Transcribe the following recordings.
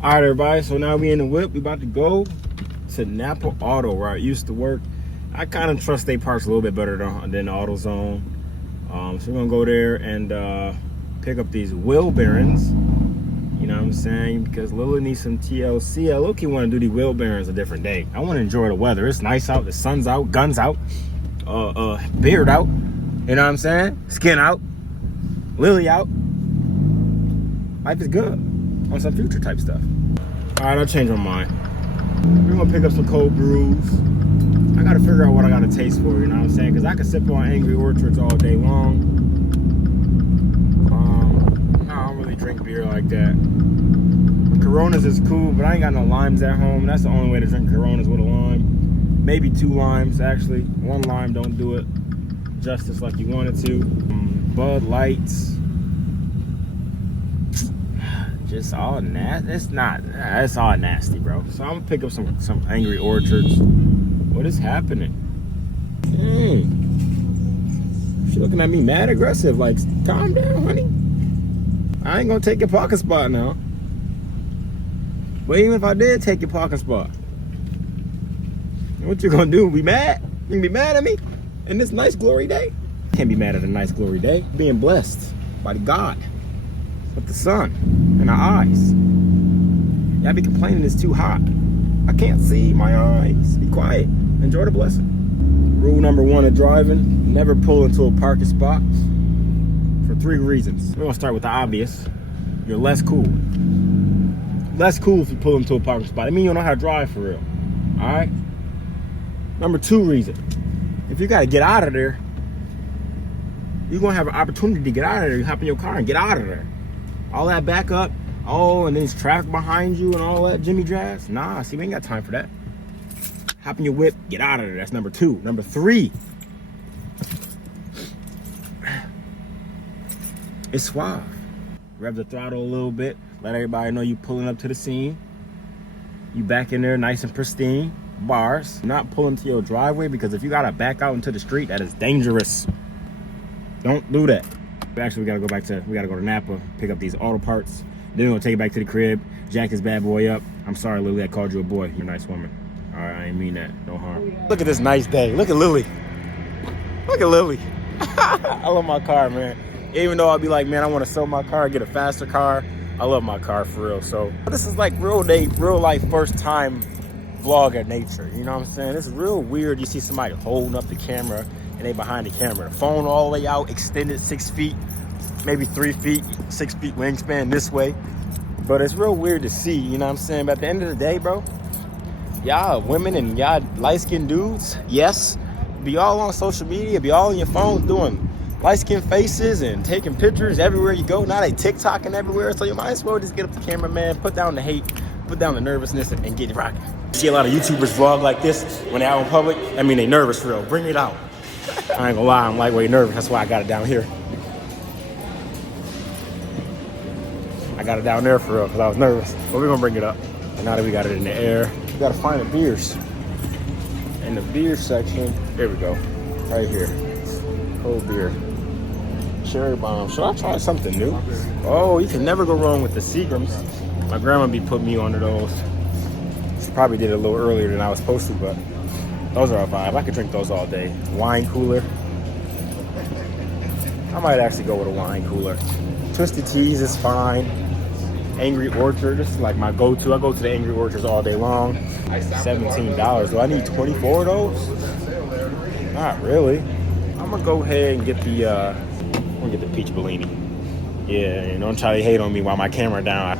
All right, everybody. So now we in the whip. We about to go to Napa Auto, where I used to work. I kind of trust their parts a little bit better than AutoZone. So we're gonna go there and pick up these wheel bearings. You know what I'm saying? Because Lily needs some TLC. I low-key want to do the wheel bearings a different day. I want to enjoy the weather. It's nice out. The sun's out. Guns out. Beard out. You know what I'm saying? Skin out. Lily out. Life is good. On some future type stuff. All right, I'll change my mind. We're gonna pick up some cold brews. I gotta figure out what I gotta taste for, you know what I'm saying? Because I can sip on Angry Orchards all day long. I don't really drink beer like that. Coronas is cool, but I ain't got no limes at home. That's the only way to drink Coronas, with a lime. Maybe 2 limes, actually. 1 lime don't do it justice like you want it to. Bud Lights. Just all nasty. It's all nasty, bro. So I'm gonna pick up some Angry Orchards. What is happening? She looking at me mad aggressive. Like, calm down, honey. I ain't gonna take your parking spot now. But even if I did take your parking spot, what you gonna do? Be mad? You can be mad at me in this nice glory day? Can't be mad at a nice glory day. Being blessed by the God with the sun in our eyes. Y'all be complaining it's too hot. I can't see my eyes. Be quiet. Enjoy the blessing. Rule number 1 of driving: never pull into a parking spot, for 3 reasons. We're gonna start with the obvious. You're less cool. Less cool if you pull into a parking spot. I mean, you don't know how to drive for real. All right. Number 2 reason: if you gotta get out of there, you're gonna have an opportunity to get out of there. You hop in your car and get out of there. All that backup, and then there's traffic behind you and all that Jimmy Jazz. Nah, see, we ain't got time for that. Hop in your whip, get out of there. That's number 2. Number 3, it's suave. Rev the throttle a little bit. Let everybody know you pulling up to the scene. You back in there nice and pristine. Bars. Not pulling to your driveway, because if you gotta back out into the street, that is dangerous. Don't do that. Actually, we gotta go to Napa, pick up these auto parts. Then we're gonna take it back to the crib, jack this bad boy up. I'm sorry, Lily, I called you a boy. You're a nice woman. All right, I ain't mean that. No harm. Look at this nice day. Look at Lily. Look at Lily. I love my car, man. Even though I'll be like, man, I want to sell my car, get a faster car. I love my car for real. So this is like real life first time vlog at nature. You know what I'm saying? It's real weird. You see somebody holding up the camera and they behind the camera. The phone all the way out, extended 6 feet, maybe 3 feet, 6 feet wingspan this way. But it's real weird to see, you know what I'm saying? But at the end of the day, bro, y'all women and y'all light-skinned dudes, yes, be all on social media, be all on your phones doing light-skinned faces and taking pictures everywhere you go. Now they TikToking everywhere, so you might as well just get up the camera, man, put down the hate, put down the nervousness, and get it rocking. See a lot of YouTubers vlog like this when they're out in public. I mean, they nervous for real. Bring it out. I ain't gonna lie, I'm lightweight nervous. That's why I got it down here. I got it down there for real because I was nervous. But we're gonna bring it up. And now that we got it in the air, we gotta find the beers. In the beer section, there we go. Right here. Cold beer. Cherry bomb. Should I try something new? Oh, you can never go wrong with the Seagrams. My grandma be putting me onto those. She probably did it a little earlier than I was supposed to, but those are a vibe. I could drink those all day. Wine cooler. I might actually go with a wine cooler. Twisted Teas is fine. Angry Orchard, this is like my go-to. I go to the Angry Orchards all day long. $17. Do I need 24 of those? Not really. I'm gonna go ahead and get the peach Bellini. Yeah, and don't try to hate on me while my camera down.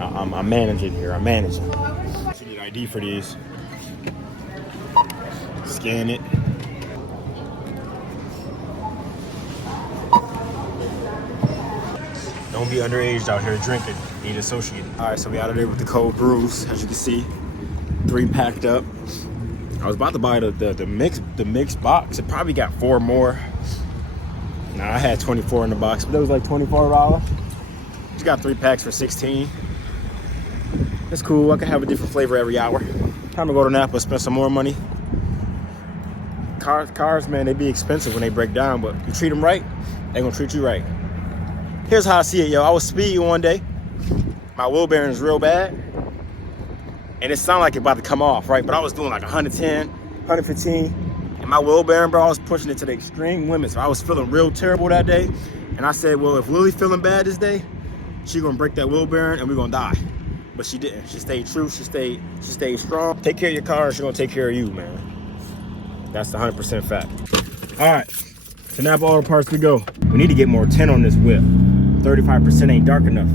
I'm managing here. I'm managing. You need ID for these. Scan it. Don't be underage out here drinking. Need associated. All right, so we out of there with the cold brews. As you can see, 3 packed up. I was about to buy the mixed box. It probably got 4 more. Nah, I had 24 in the box, but it was like $24. Just got 3 packs for 16. It's cool. I can have a different flavor every hour. Time to go to Napa, spend some more money. Cars, man, they be expensive when they break down, but you treat them right, they gonna treat you right. Here's how I see it, yo. I was speeding one day. My wheel bearing is real bad. and it sounded like it about to come off, right? But I was doing like 110, 115, and my wheel bearing, bro, I was pushing it to the extreme limits. So I was feeling real terrible that day, and I said, well, if Lily feeling bad this day, she gonna break that wheel bearing and we're gonna die. But she didn't. She stayed true. She stayed strong. Take care of your car, and she's gonna take care of you, man. That's the 100% fact. All right, to Napa Auto Parts we go. We need to get more tint on this whip. 35% ain't dark enough.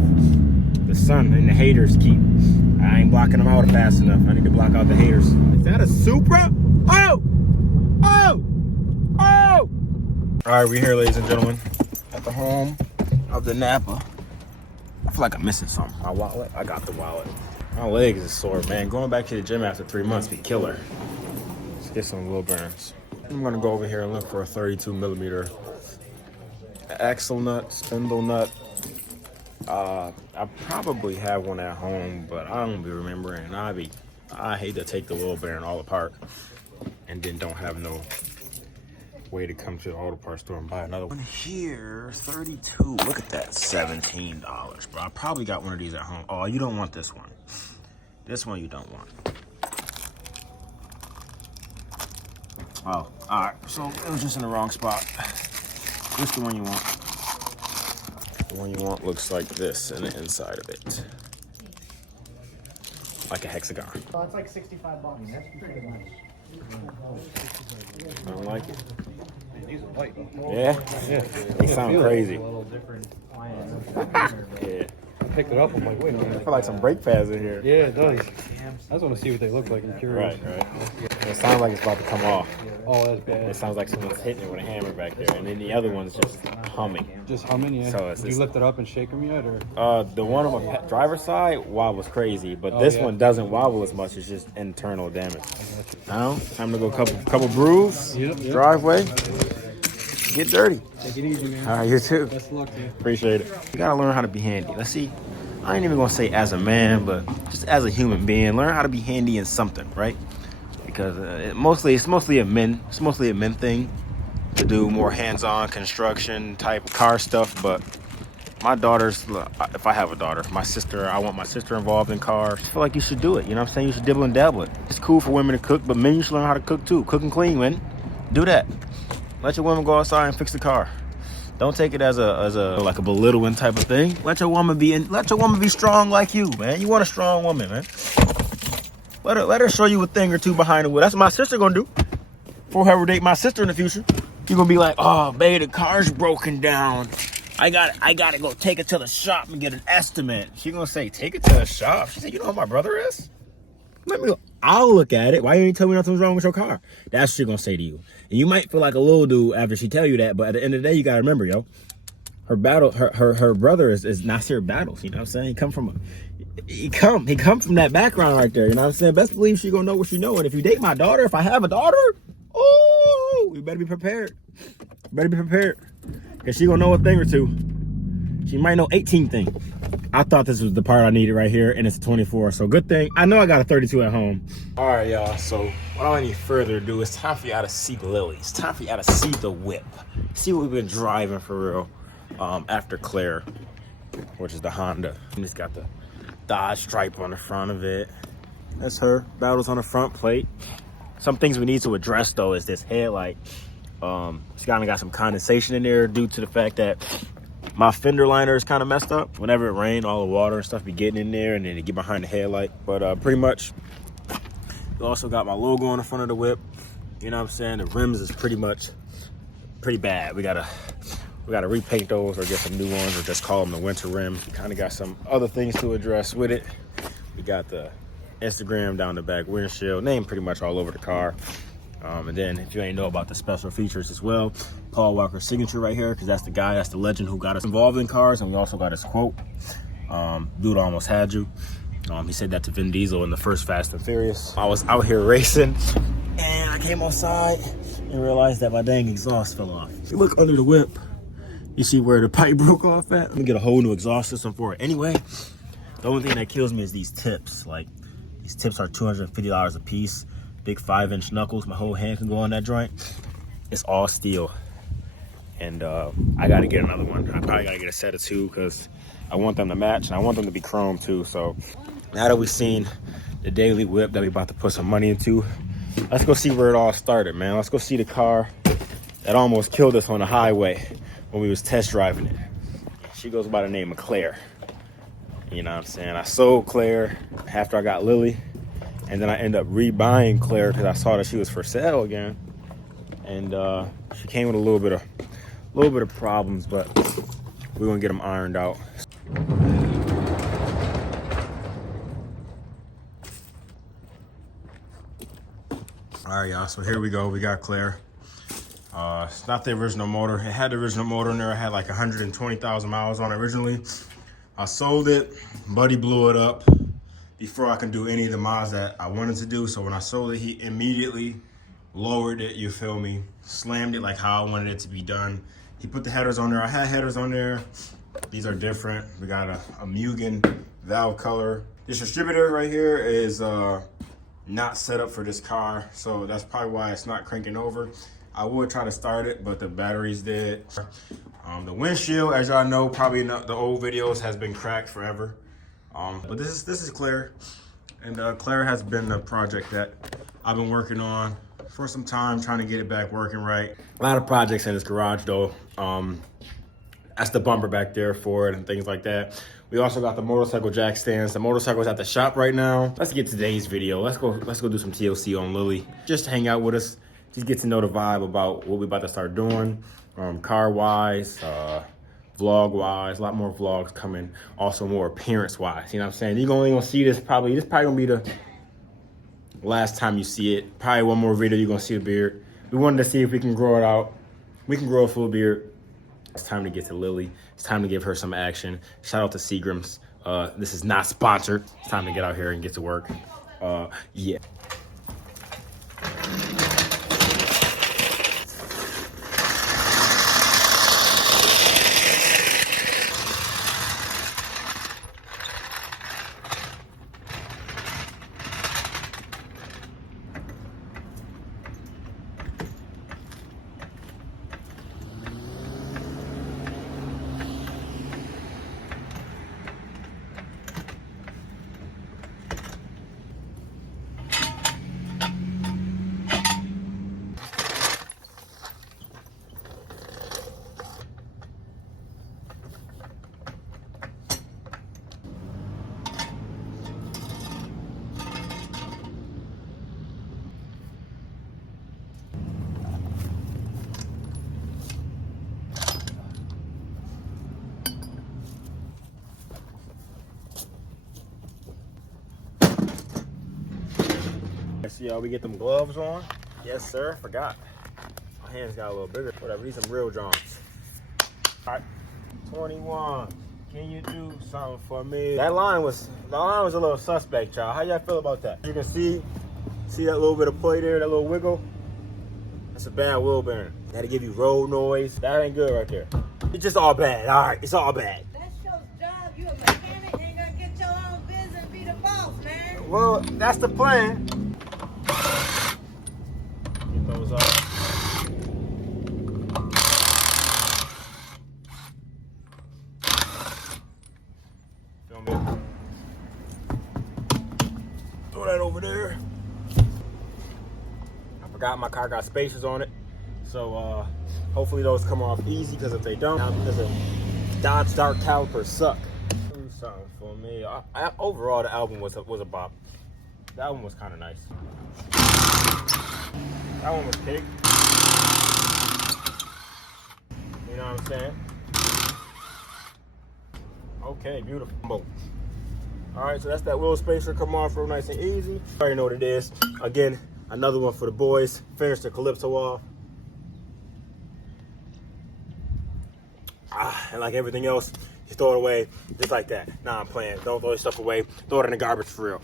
The sun and the haters keep. I ain't blocking them out fast enough. I need to block out the haters. Is that a Supra? Oh! Oh! Oh! All right, we're here, ladies and gentlemen, at the home of the Napa. I feel like I'm missing something. My wallet? I got the wallet. My legs is sore, man. Going back to the gym after 3 months be killer. Let's get some wheel bearings. I'm gonna go over here and look for a 32mm axle nut, spindle nut. I probably have one at home, but I don't be remembering. I hate to take the wheel bearing all apart and then don't have no way to come to the auto parts store and buy another one. Here, 32. Look at that, $17, bro. I probably got one of these at home. Oh, you don't want this one. This one you don't want. Oh, all right. So it was just in the wrong spot. Which the one you want? The one you want looks like this in the inside of it. Like a hexagon. Well, it's like $65. That's pretty much. I don't like it. These are white. Yeah? Yeah. They sound crazy. A little different. Yeah. I picked it up. I'm like, wait a I minute. feel like some brake pads in here. Yeah, it does. I just want to see what they look like. I'm curious. Right. It sounds like it's about to come off. Oh, that's It bad. sounds like someone's hitting it with a hammer back there, and then the other one's just humming. Just humming, yeah. So it's Did you just- lift it up and shake them yet, or? The one on my driver's side wobbles crazy, but Oh, this yeah. one doesn't wobble as much. It's just internal damage. Now, time to go couple brews, Yep. driveway, get dirty. Take it easy, man. All right, you too. Best of luck to you. Appreciate it. You gotta learn how to be handy. Let's see. I ain't even gonna say as a man, but just as a human being, learn how to be handy in something, right? Because it's mostly a men thing to do more hands-on construction type car stuff. But my daughters, if I have a daughter, my sister, I want my sister involved in cars. I feel like you should do it. You know what I'm saying? You should dibble and dabble it. It's cool for women to cook, but men, you should learn how to cook too. Cook and clean, man. Do that. Let your woman go outside and fix the car. Don't take it as a like a belittling type of thing. Let your woman be strong like you, man. You want a strong woman, man. Let her show you a thing or two behind the wheel. That's what my sister gonna do. For whoever date my sister in the future, you gonna be like, oh, babe, the car's broken down. I gotta go take it to the shop and get an estimate. She gonna say, take it to the shop. She said, you know who my brother is? I'll look at it. Why you ain't tell me nothing's wrong with your car? That's what she gonna say to you. And you might feel like a little dude after she tell you that, but at the end of the day, you gotta remember, yo, her brother is Nasir Battles. You know what I'm saying? He come from that background right there. You know what I'm saying? Best believe she gonna know what she know. And if you date my daughter, if I have a daughter, oh, you better be prepared. Cause she gonna know a thing or two. She might know 18 things. I thought this was the part I needed right here, and it's a 24. So good thing. I know I got a 32 at home. All right, y'all. So without any further ado, it's time for y'all to see Lily. It's time for y'all to see the whip. See what we've been driving for real. After Claire, which is the Honda. It's got the Dodge stripe on the front of it. That's her. Battles on the front plate. Some things we need to address though is this headlight. It's kind of got some condensation in there due to the fact that my fender liner is kind of messed up. Whenever it rains, all the water and stuff be getting in there and then it get behind the headlight. But pretty much, you also got my logo on the front of the whip. You know what I'm saying? The rims is pretty bad. We gotta repaint those or get some new ones or just call them the winter rims. We kind of got some other things to address with it. We got the Instagram down the back windshield, name pretty much all over the car. And then if you ain't know about the special features as well, Paul Walker's signature right here, because that's the legend who got us involved in cars. And we also got his quote. Dude almost had you. He said that to Vin Diesel in the first Fast and Furious. I was out here racing and I came outside and realized that my dang exhaust fell off. If you look under the whip, you see where the pipe broke off at? Let me get a whole new exhaust system for it. Anyway, the only thing that kills me is these tips. Like, these tips are $250 a piece. Big 5-inch knuckles. My whole hand can go on that joint. It's all steel. And I gotta get another one. I probably gotta get a set of two because I want them to match and I want them to be chrome too. So now that we've seen the daily whip that we about to put some money into. Let's go see where it all started, man. Let's go see the car that almost killed us on the highway when we was test driving it. She goes by the name of Claire. You know what I'm saying? I sold Claire after I got Lily, and then I ended up rebuying Claire because I saw that she was for sale again. And she came with a little bit of problems, but we're gonna get them ironed out. All right, y'all, so here we go. We got Claire. It's not the original motor. It had the original motor in there. It had like 120,000 miles on it originally. I sold it. Buddy blew it up before I could do any of the mods that I wanted to do. So when I sold it, he immediately lowered it, you feel me? Slammed it like how I wanted it to be done. He put the headers on there. I had headers on there. These are different. We got a Mugen valve color. This distributor right here is not set up for this car, so that's probably why it's not cranking over. I would try to start it, but the battery's dead. The windshield, as y'all know, probably in the old videos, has been cracked forever. But this is Claire, and Claire has been a project that I've been working on for some time, trying to get it back working right. A lot of projects in this garage though. That's the bumper back there for it and things like that. We also got the motorcycle jack stands. The motorcycle's at the shop right now. Let's get today's video. Let's go do some TLC on Lily. Just hang out with us. Just get to know the vibe about what we about to start doing. Car wise, vlog wise, a lot more vlogs coming. Also more appearance wise. You know what I'm saying? You're only gonna see this probably gonna be the last time you see it. Probably one more video you're gonna see the beard. We wanted to see if we can grow it out. We can grow a full beard. It's time to get to Lily. It's time to give her some action. Shout out to Seagram's. This is not sponsored. It's time to get out here and get to work. Yeah. See how we get them gloves on? Yes, sir. Forgot. My hands got a little bigger. Whatever. These some real Johns. All right. 21. Can you do something for me? The line was a little suspect, y'all. How y'all feel about that? You can see that little bit of play there, that little wiggle. That's a bad wheel bearing. That'll give you road noise. That ain't good right there. It's just all bad. All right. It's all bad. That's your job. You a mechanic. You ain't gonna get your own business and be the boss, man. Well, that's the plan. Get those off. Feel me? Throw that over there. I forgot my car got spacers on it. So hopefully those come off easy, because if they don't, because the Dodge Dart calipers suck. Do something for me. Overall, the album was a bop. That one was kind of nice. That one was big. You know what I'm saying? Okay, beautiful. All right, so that's that wheel spacer. Come off real nice and easy. You already know what it is. Again, another one for the boys. Finish the Calypso off. And like everything else, you throw it away just like that. Nah, I'm playing. Don't throw your stuff away. Throw it in the garbage for real.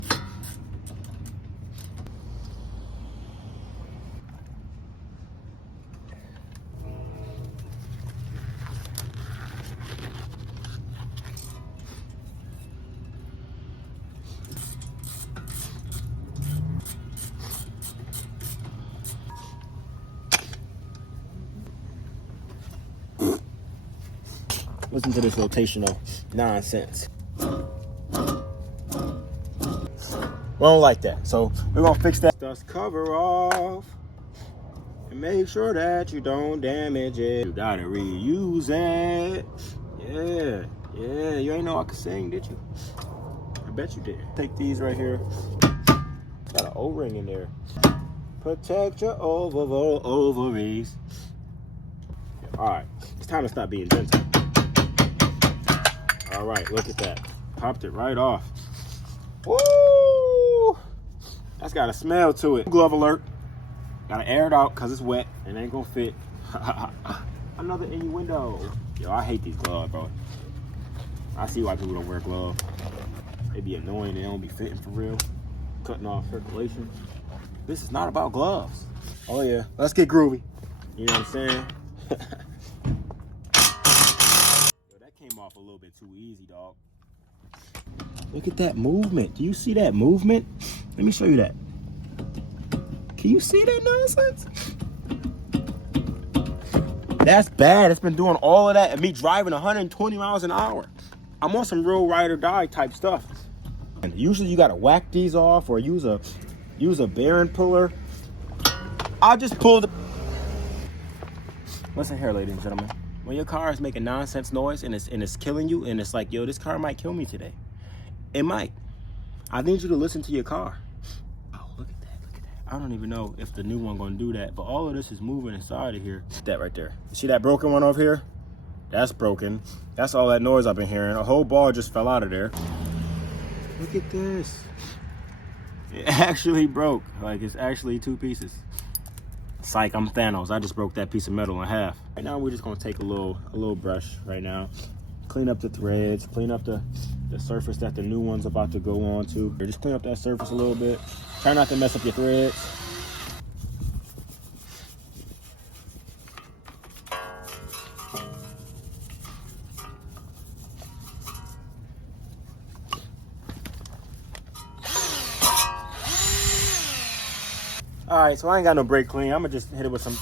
Listen to this rotational nonsense. We don't like that. So we're gonna fix that dust cover off and make sure that you don't damage it. You gotta reuse it. Yeah, yeah. You ain't know I could sing, did you? I bet you did. Take these right here. Got an O-ring in there. Protect your ovaries. All right, it's time to stop being gentle. All right, look at that. Popped it right off. Woo! That's got a smell to it. Glove alert. Gotta air it out because it's wet and ain't gonna fit. Another innuendo. Yo, I hate these gloves, bro. I see why people don't wear gloves. They be annoying. They don't be fitting for real. Cutting off circulation. This is not about gloves. Oh yeah, let's get groovy. You know what I'm saying? Yo, that came off a little bit too easy, dog. Look at that movement. Do you see that movement? Let me show you that. Can you see that nonsense? That's bad. It's been doing all of that and me driving 120 miles an hour. I'm on some real ride or die type stuff. And usually you gotta whack these off or use a bearing puller. I'll just pull the... Listen here, ladies and gentlemen. When your car is making nonsense noise and it's killing you and it's like, yo, this car might kill me today. It might. I need you to listen to your car. Oh, look at that, look at that. I don't even know if the new one gonna do that, but all of this is moving inside of here. That right there. You see that broken one over here? That's broken. That's all that noise I've been hearing. A whole ball just fell out of there. Look at this. It actually broke. Like, it's actually 2 pieces. Psych, I'm Thanos. I just broke that piece of metal in half. Right now, we're just gonna take a little brush right now. Clean up the threads, clean up the surface that the new one's about to go on to. Just clean up that surface a little bit. Try not to mess up your threads. All right, so I ain't got no brake clean. I'm gonna just hit it with some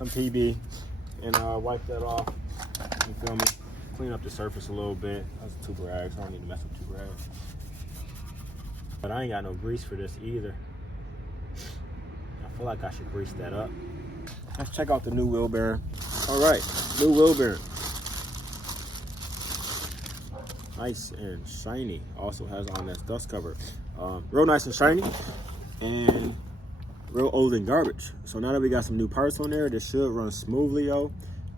PB and wipe that off. You feel me? Clean up the surface a little bit. That's 2 rags. I don't need to mess with 2 rags. But I ain't got no grease for this either. I feel like I should grease that up. Let's check out the new wheel bearing. All right, new wheel bearing. Nice and shiny. Also has on that dust cover. Real nice and shiny. And real old and garbage. So now that we got some new parts on there, this should run smoothly, yo.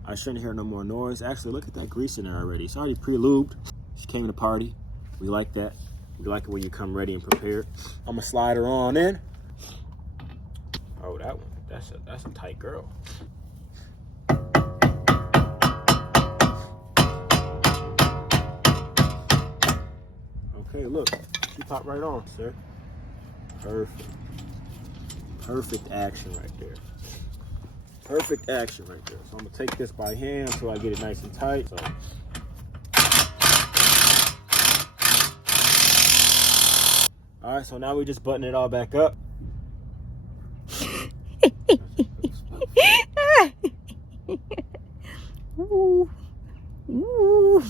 I shouldn't hear no more noise. Actually, look at that grease in there already. It's already pre-lubed. She came to party. We like that. We like it when you come ready and prepared. I'm gonna slide her on in. Oh, that one. That's a tight girl. Okay, look. She popped right on, sir. Perfect. Perfect action right there. Perfect action right there. So I'm gonna take this by hand until I get it nice and tight. So. All right, so now we just button it all back up. Ooh. Ooh.